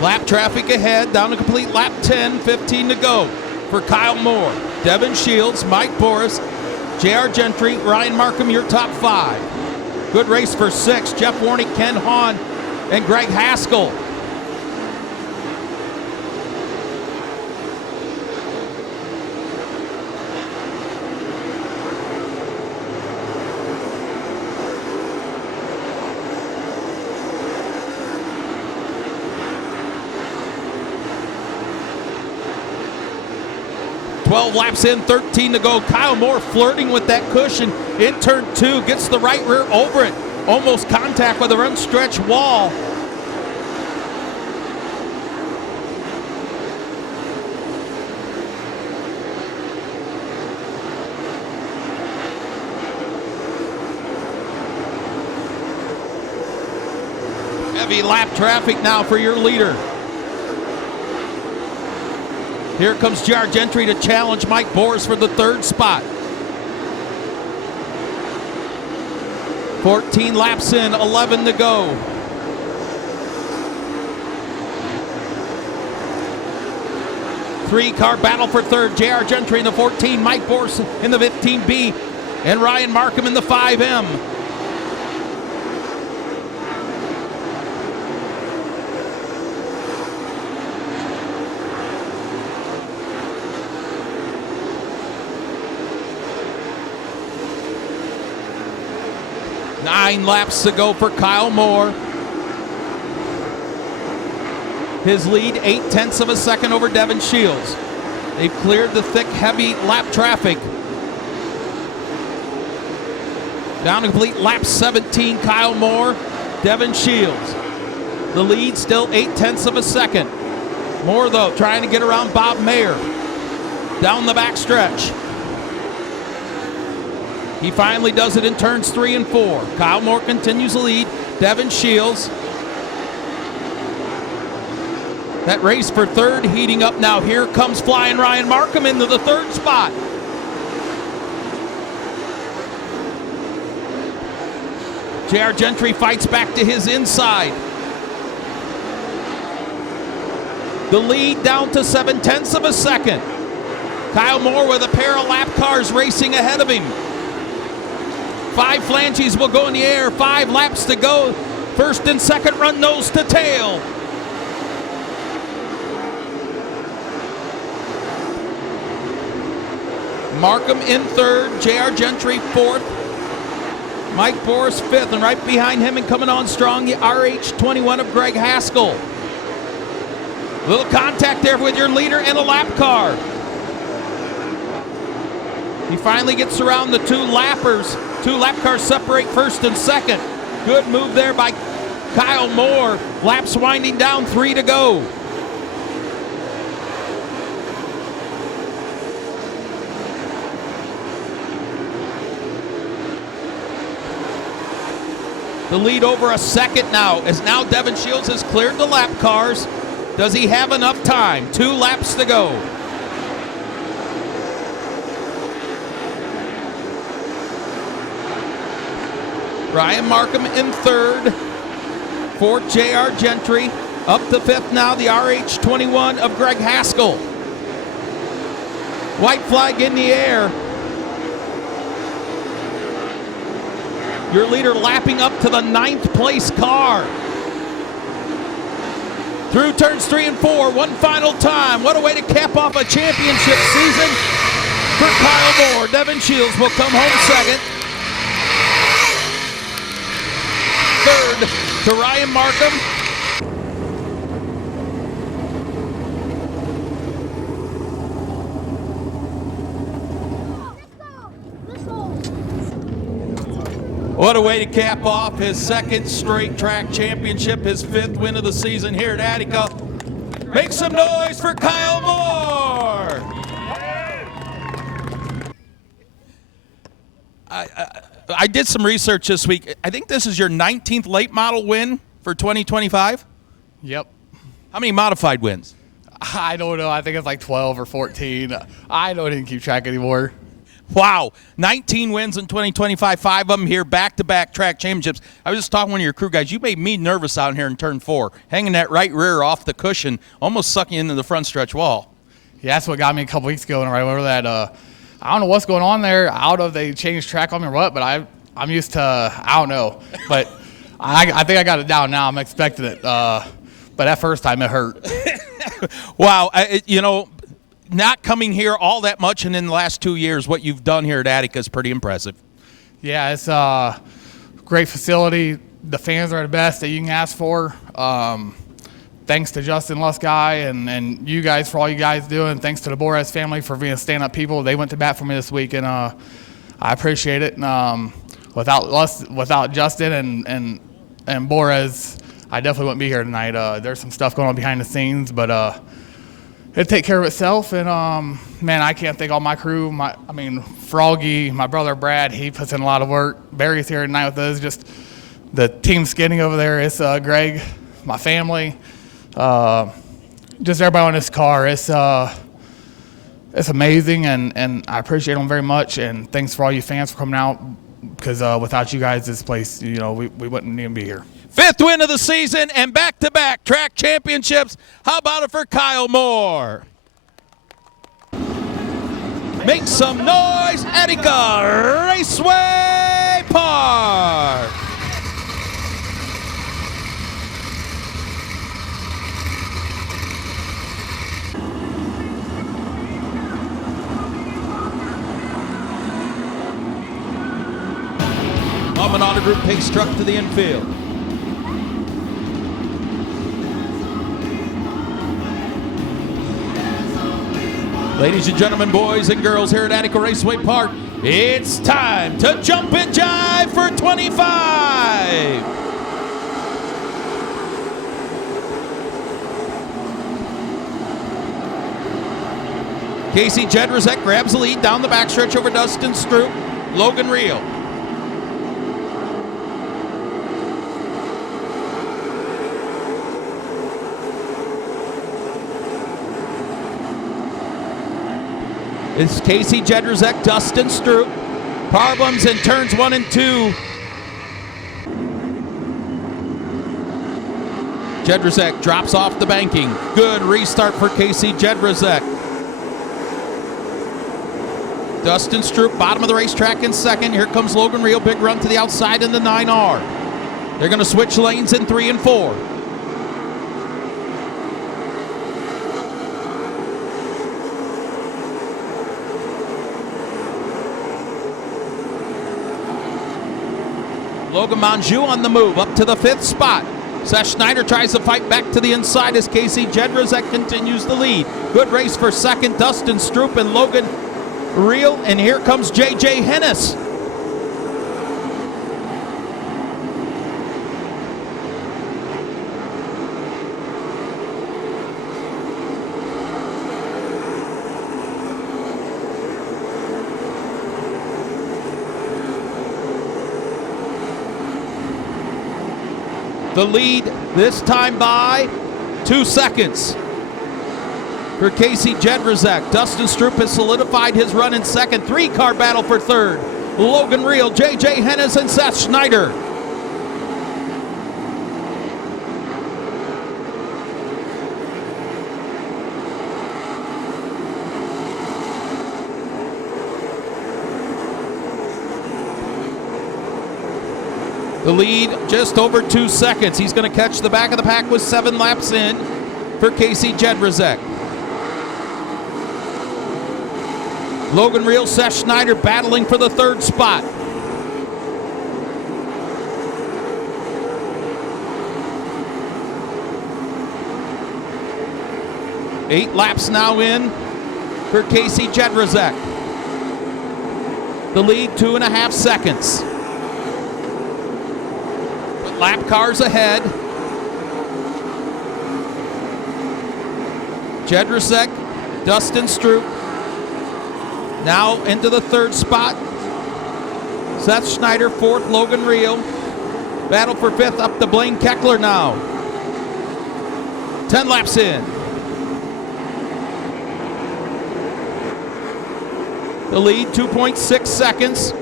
Lap traffic ahead, down to complete lap 10, 15 to go for Kyle Moore, Devin Shields, Mike Boris, J.R. Gentry, Ryan Markham, your top 5. Good race for 6, Jeff Warnick, Ken Hahn, and Greg Haskell. Laps in, 13 to go. Kyle Moore flirting with that cushion in turn 2. Gets the right rear over it. Almost contact with a unstretched wall. Heavy lap traffic now for your leader. Here comes J.R. Gentry to challenge Mike Boris for the 3rd spot. 14 laps in, 11 to go. Three-car battle for 3rd. J.R. Gentry in the 14, Mike Boris in the 15B, and Ryan Markham in the 5M. 9 laps to go for Kyle Moore. His lead, 0.8 of a second over Devin Shields. They've cleared the thick, heavy lap traffic. Down to complete lap 17, Kyle Moore, Devin Shields. The lead still 0.8 of a second. Moore, though, trying to get around Bob Mayer down the back stretch. He finally does it in turns 3 and 4. Kyle Moore continues to lead. Devin Shields. That race for third heating up now. Here comes flying Ryan Markham into the third spot. J.R. Gentry fights back to his inside. The lead down to 0.7 of a second. Kyle Moore with a pair of lap cars racing ahead of him. 5 flanges will go in the air. 5 laps to go. First and second run nose to tail. Markham in third. J.R. Gentry fourth. Mike Boris fifth. And right behind him and coming on strong, the RH21 of Greg Haskell. Little contact there with your leader and a lap car. He finally gets around the 2 lappers. 2 lap cars separate first and second. Good move there by Kyle Moore. Laps winding down, 3 to go. The lead over a second now, as now Devin Shields has cleared the lap cars. Does he have enough time? 2 laps to go. Ryan Markham in third. Fourth, J.R. Gentry. Up to fifth now, the RH21 of Greg Haskell. White flag in the air. Your leader lapping up to the 9th place car. Through turns 3 and 4, one final time. What a way to cap off a championship season for Kyle Moore. Devin Shields will come home second. Third to Ryan Markham. What a way to cap off his 2nd straight track championship, his 5th win of the season here at Attica. Make some noise for Kyle Moore. I did some research this week. I think this is your 19th late model win for 2025. Yep. How many modified wins? I don't know. I think it's like 12 or 14. I don't even keep track anymore. Wow, 19 wins in 2025, 5 of them here, back-to-back track championships. I was just talking to one of your crew guys. You made me nervous out here in turn 4, hanging that right rear off the cushion, almost sucking into the front stretch wall. Yeah, that's what got me a couple weeks ago. And I remember that, I don't know what's going on there. I don't know if they changed track on me or what, but I'm used to, I don't know. But I think I got it down now. I'm expecting it. But that first time it hurt. Wow, not coming here all that much, and in the last 2 years, what you've done here at Attica is pretty impressive. Yeah, it's a great facility. The fans are the best that you can ask for. Thanks to Justin Lusky and you guys for all you guys do, and thanks to the Boras family for being stand-up people. They went to bat for me this week, and I appreciate it. And, without Justin and Boras, I definitely wouldn't be here tonight. There's some stuff going on behind the scenes, but it'll take care of itself. And, man, I can't thank all my crew. Froggy, my brother Brad, he puts in a lot of work. Barry's here tonight with us. Just the team skinning over there. It's Greg, my family, just everybody on this car. It's amazing, and I appreciate them very much. And thanks for all you fans for coming out, because without you guys, this place, we wouldn't even be here. 5th win of the season and back-to-back track championships. How about it for Kyle Moore? Make some noise, Attica Raceway Park. Humming Auto Group pace truck to the infield. Ladies and gentlemen, boys and girls here at Attica Raceway Park, it's time to jump and jive for 25. Casey Jedrzak grabs the lead down the backstretch over Dustin Stroop, Logan Reel. It's Casey Jedrzak, Dustin Stroop. Problems in turns 1 and 2. Jedrzak drops off the banking. Good restart for Casey Jedrzak. Dustin Stroop, bottom of the racetrack in second. Here comes Logan Reel, big run to the outside in the 9R. They're going to switch lanes in 3 and 4. Logan Monjou on the move, up to the 5th spot. Seth Schneider tries to fight back to the inside as Casey Jedrzak continues the lead. Good race for second, Dustin Stroop and Logan Reel, and here comes J.J. Hennis. The lead this time by 2 seconds for Casey Jedrzak. Dustin Stroop has solidified his run in second. 3-car battle for third. Logan Reel, J.J. Hennis, and Seth Schneider. The lead just over 2 seconds. He's going to catch the back of the pack with 7 laps in for Casey Jedrzak. Logan Reel, Seth Schneider battling for the 3rd spot. Eight laps now in for Casey Jedrzak. The lead 2.5 seconds. But lap cars ahead. Jedrzak, Dustin Stroop. Now into the 3rd spot. Seth Schneider, 4th, Logan Reel. Battle for 5th up to Blaine Keckler now. 10 laps in. The lead, 2.6 seconds.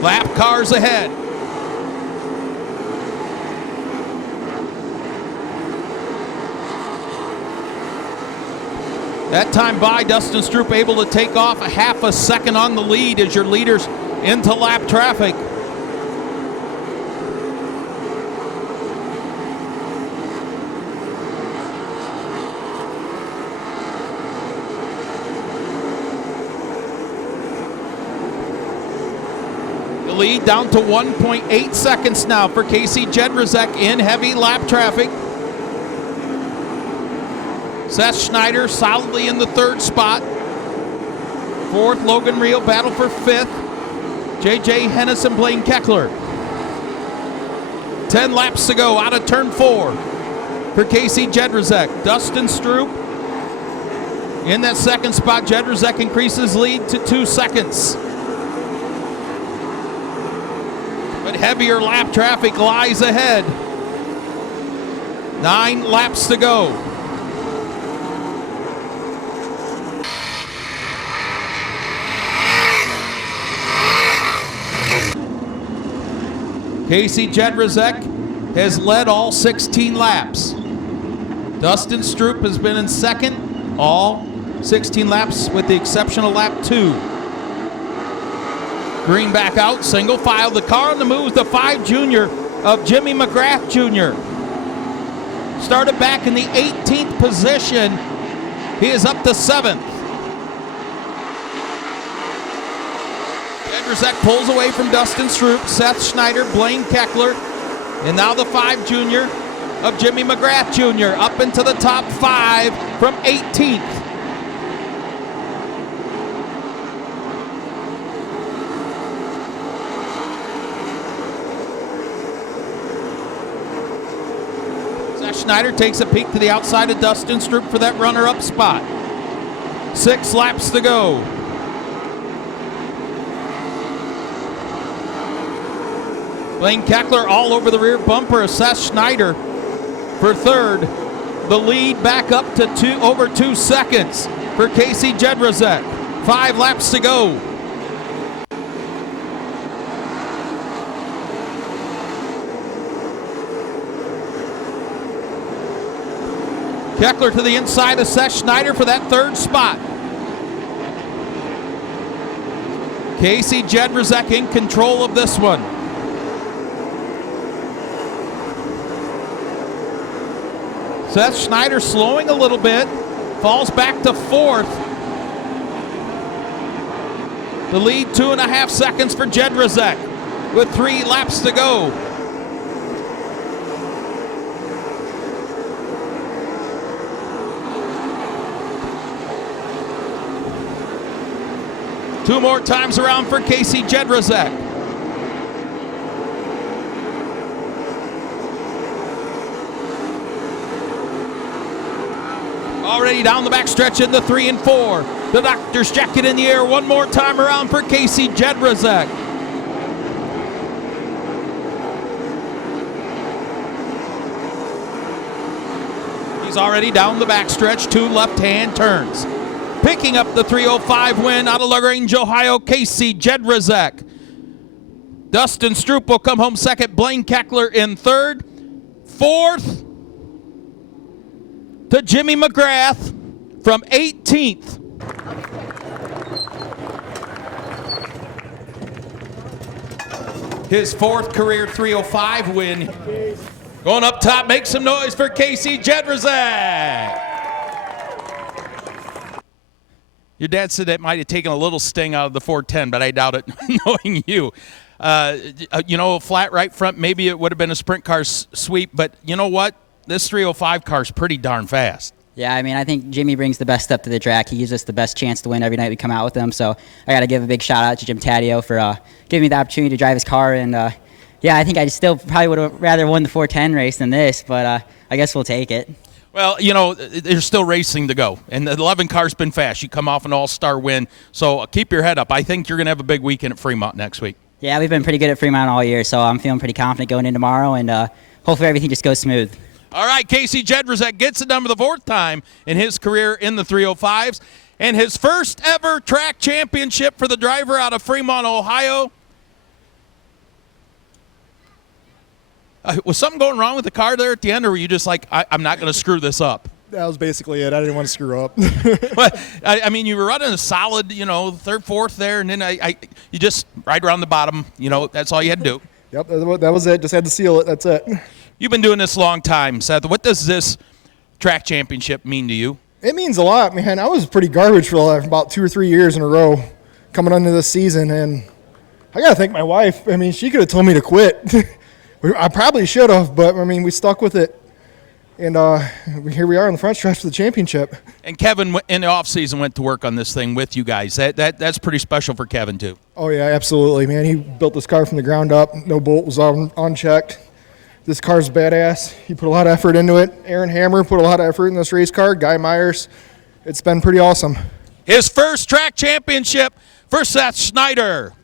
Lap cars ahead. That time by, Dustin Stroop able to take off a half a second on the lead as your leaders into lap traffic. The lead down to 1.8 seconds now for Casey Jedrzak in heavy lap traffic. Seth Schneider solidly in the 3rd spot. 4th, Logan Reel, battle for 5th. J.J. Hennis and Blaine Keckler. 10 laps to go out of turn 4 for Casey Jedrzak. Dustin Stroop in that 2nd spot. Jedrzak increases lead to 2 seconds. But heavier lap traffic lies ahead. 9 laps to go. Casey Jedrzak has led all 16 laps. Dustin Stroop has been in second all 16 laps with the exception of lap 2. Green back out, single file. The car on the move, the 5 junior of Jimmy McGrath Jr. Started back in the 18th position. He is up to 7th. Jedrzak pulls away from Dustin Stroop, Seth Schneider, Blaine Keckler, and now the 5 junior of Jimmy McGrath Jr. up into the top 5 from 18th. Schneider takes a peek to the outside of Dustin Stroop for that runner-up spot. 6 laps to go. Blaine Keckler all over the rear bumper of Seth Schneider for 3rd. The lead back up to over 2 seconds for Casey Jedrzak. 5 laps to go. Keckler to the inside of Seth Schneider for that 3rd spot. Casey Jedrzak in control of this one. Seth Schneider slowing a little bit, falls back to 4th. The lead 2.5 seconds for Jedrzak with 3 laps to go. Two more times around for Casey Jedrzak. Already down the backstretch in the 3 and 4. The doctor's jacket in the air one more time around for Casey Jedrzak. He's already down the backstretch, 2 left-hand turns. Picking up the 305 win out of LaGrange, Ohio, Casey Jedrzak. Dustin Stroop will come home 2nd. Blaine Keckler in 3rd. 4th to Jimmy McGrath from 18th. His 4th career 305 win. Going up top, make some noise for Casey Jedrzak. Your dad said that might have taken a little sting out of the 410, but I doubt it, knowing you. A flat right front, maybe it would have been a sprint car sweep, but you know what? This 305 car is pretty darn fast. Yeah, I mean, I think Jimmy brings the best stuff to the track. He gives us the best chance to win every night we come out with him. So I got to give a big shout out to Jim Taddeo for giving me the opportunity to drive his car. And I think I still probably would have rather won the 410 race than this, but I guess we'll take it. Well, there's still racing to go, and the 11 car's been fast. You come off an all-star win, so keep your head up. I think you're going to have a big weekend at Fremont next week. Yeah, we've been pretty good at Fremont all year, so I'm feeling pretty confident going in tomorrow, and hopefully everything just goes smooth. All right, Casey Jedrzak gets it done for the 4th time in his career in the 305s, and his first ever track championship for the driver out of Fremont, Ohio. Was something going wrong with the car there at the end, or were you just like, I'm not going to screw this up? That was basically it. I didn't want to screw up. Well, I mean, you were running a solid, 3rd, 4th there, and then you just right around the bottom. That's all you had to do. Yep, that was it. Just had to seal it. That's it. You've been doing this a long time, Seth. What does this track championship mean to you? It means a lot, man. I was pretty garbage for about 2 or 3 years in a row coming into this season, and I got to thank my wife. I mean, she could have told me to quit. I probably should have, but, I mean, we stuck with it. And here we are on the front stretch for the championship. And Kevin, in the offseason, went to work on this thing with you guys. That's pretty special for Kevin, too. Oh, yeah, absolutely, man. He built this car from the ground up. No bolt was unchecked. This car's badass. He put a lot of effort into it. Aaron Hammer put a lot of effort in this race car. Guy Myers. It's been pretty awesome. His first track championship for Seth Schneider.